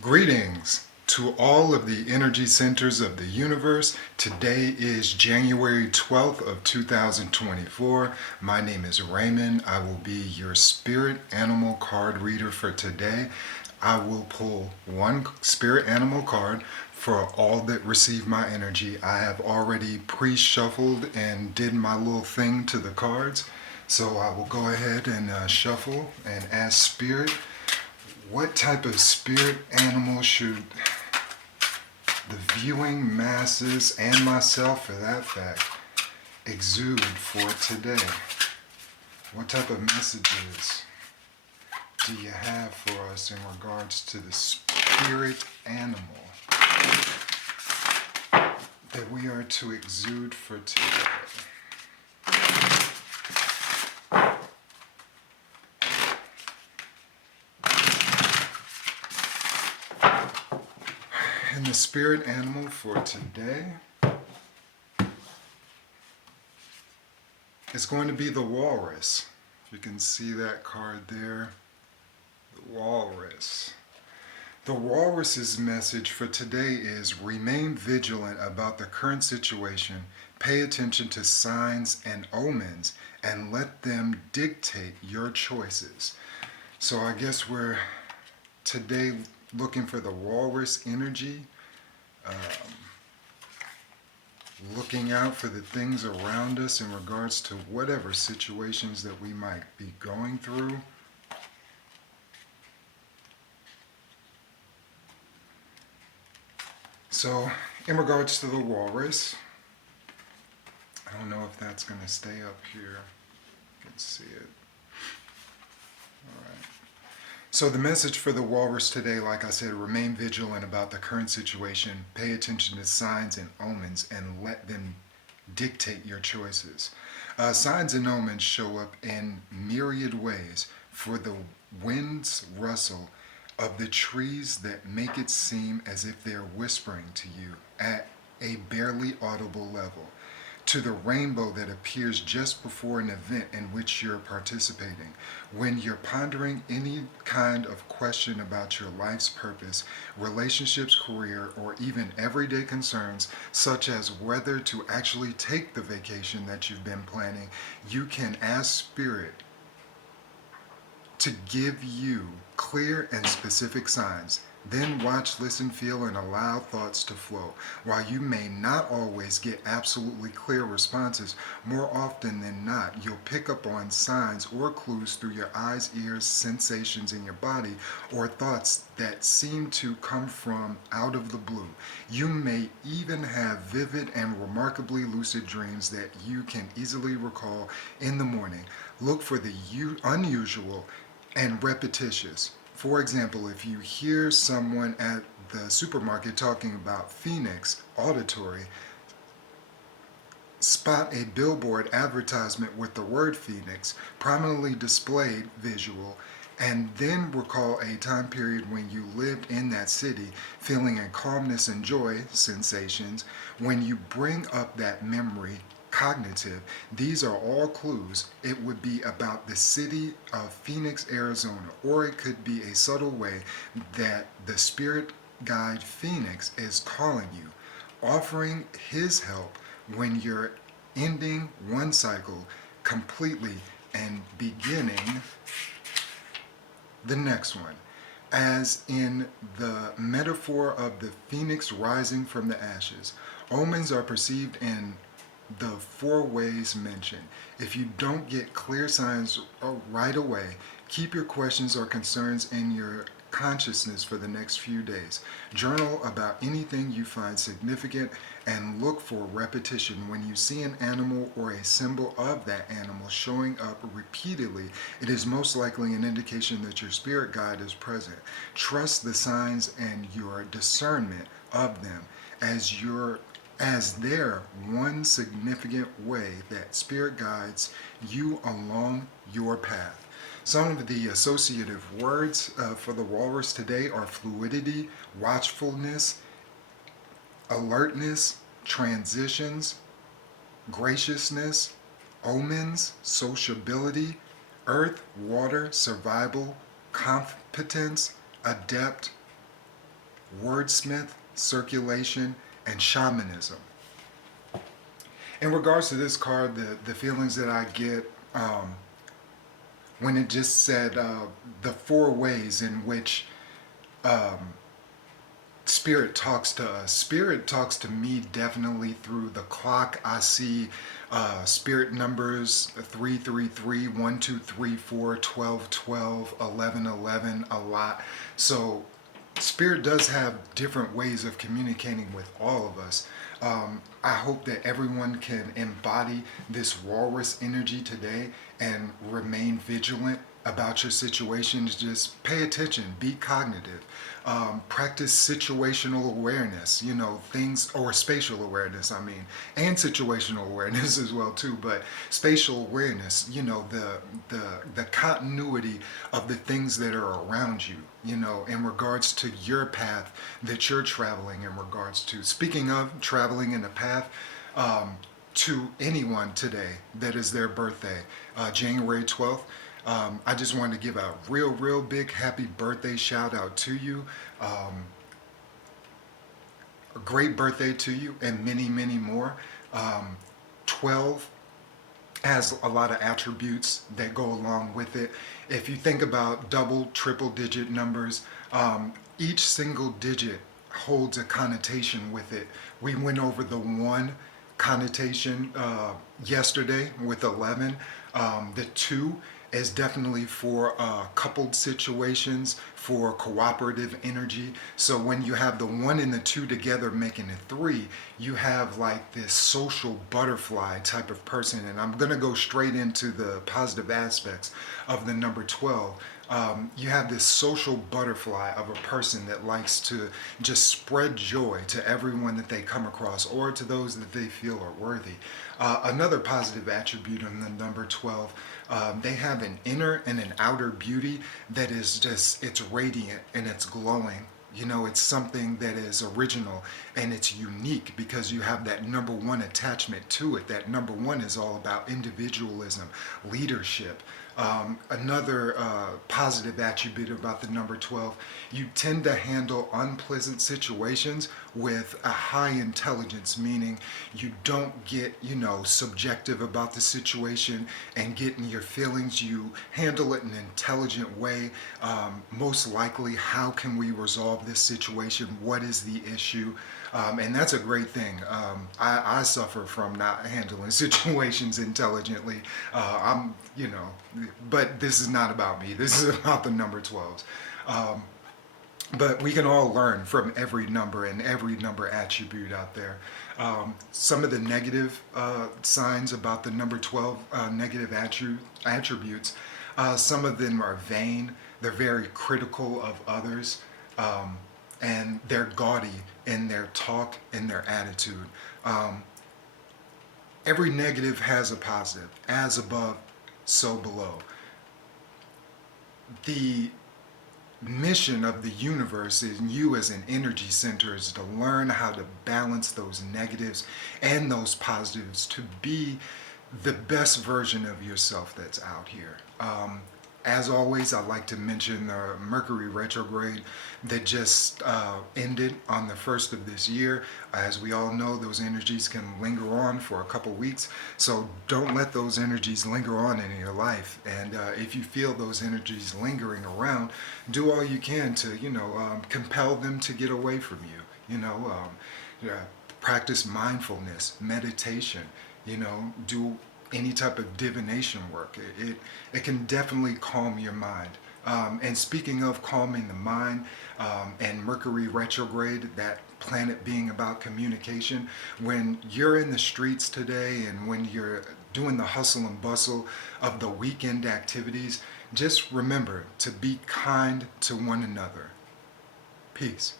Greetings to all of the energy centers of the universe. Today is January 12th of 2024. My name is Raymond. I will be your spirit animal card reader for today. I will pull one spirit animal card for all that receive my energy. I have already pre-shuffled and did my little thing to the cards. So I will go ahead and shuffle and ask spirit, what type of spirit animal should the viewing masses, and myself for that fact, exude for today? What type of messages do you have for us in regards to the spirit animal that we are to exude for today? And the spirit animal for today is going to be the walrus. You can see that card there, the walrus. The walrus's message for today is remain vigilant about the current situation, pay attention to signs and omens, and let them dictate your choices. So I guess we're today looking for the walrus energy, looking out for the things around us in regards to whatever situations that we might be going through. So, in regards to the walrus, I don't know if that's going to stay up here. You can see it. All right. So the message for the walrus today, like I said, remain vigilant about the current situation, pay attention to signs and omens, and let them dictate your choices. Signs and omens show up in myriad ways, for the winds rustle of the trees that make it seem as if they're whispering to you at a barely audible level, to the rainbow that appears just before an event in which you're participating. When you're pondering any kind of question about your life's purpose, relationships, career, or even everyday concerns, such as whether to actually take the vacation that you've been planning, you can ask Spirit to give you clear and specific signs. Then watch, listen, feel, and allow thoughts to flow. While you may not always get absolutely clear responses, more often than not, you'll pick up on signs or clues through your eyes, ears, sensations in your body, or thoughts that seem to come from out of the blue. You may even have vivid and remarkably lucid dreams that you can easily recall in the morning. Look for the unusual and repetitious. For example, if you hear someone at the supermarket talking about Phoenix Auditory, spot a billboard advertisement with the word Phoenix prominently displayed visual, and then recall a time period when you lived in that city, feeling a calmness and joy sensations. When you bring up that memory, cognitive, these are all clues. It would be about the city of Phoenix, Arizona, or it could be a subtle way that the spirit guide Phoenix is calling you, offering his help when you're ending one cycle completely and beginning the next one. As in the metaphor of the phoenix rising from the ashes, omens are perceived in the four ways mentioned. If you don't get clear signs right away, keep your questions or concerns in your consciousness for the next few days. Journal about anything you find significant and look for repetition. When you see an animal or a symbol of that animal showing up repeatedly, it is most likely an indication that your spirit guide is present. Trust the signs and your discernment of them as their one significant way that spirit guides you along your path. Some of the associative words for the walrus today are fluidity, watchfulness, alertness, transitions, graciousness, omens, sociability, earth, water, survival, competence, adept, wordsmith, circulation, and shamanism. In regards to this card, the feelings that I get when it just said the four ways in which Spirit talks to us. Spirit talks to me definitely through the clock. I see spirit numbers 333, 1, 2, 3, 4, 12, 12, 11, 11 a lot. So Spirit does have different ways of communicating with all of us. I hope that everyone can embody this walrus energy today and remain vigilant about your situations. Just pay attention, be cognitive, practice situational awareness, things, or spatial awareness, and situational awareness as well too, but spatial awareness, the continuity of the things that are around you, in regards to your path that you're traveling, in regards to, speaking of traveling in a path, to anyone today that is their birthday, January 12th. I just wanted to give a real big happy birthday shout out to you. A great birthday to you, and many more. 12 has a lot of attributes that go along with it. If you think about double, triple digit numbers, each single digit holds a connotation with it. We went over the one connotation yesterday with 11. The two is definitely for coupled situations, for cooperative energy. So when you have the one and the two together making a three, you have like this social butterfly type of person. And I'm gonna go straight into the positive aspects of the number 12. You have this social butterfly of a person that likes to just spread joy to everyone that they come across, or to those that they feel are worthy. Another positive attribute in the number 12, they have an inner and an outer beauty that is just, it's radiant and it's glowing. It's something that is original and it's unique because you have that number one attachment to it. That number one is all about individualism, leadership. Another positive attribute about the number 12, you tend to handle unpleasant situations with a high intelligence, meaning you don't get, subjective about the situation and get in your feelings. You handle it in an intelligent way. Most likely, how can we resolve this situation? What is the issue? And that's a great thing. I suffer from not handling situations intelligently. But this is not about me. This is about the number 12s. But we can all learn from every number and every number attribute out there. Some of the negative signs about the number 12, negative attributes, some of them are vain. They're very critical of others. And they're gaudy in their talk and their attitude. Every negative has a positive. As above, so below. The mission of the universe and you as an energy center is to learn how to balance those negatives and those positives to be the best version of yourself that's out here. As always, I'd like to mention the Mercury retrograde that just ended on the 1st of this year. As we all know, those energies can linger on for a couple weeks, so don't let those energies linger on in your life. And if you feel those energies lingering around, do all you can to, compel them to get away from you. Practice mindfulness, meditation, do any type of divination work. It can definitely calm your mind. And speaking of calming the mind, and Mercury retrograde, that planet being about communication, when you're in the streets today and when you're doing the hustle and bustle of the weekend activities, just remember to be kind to one another. Peace.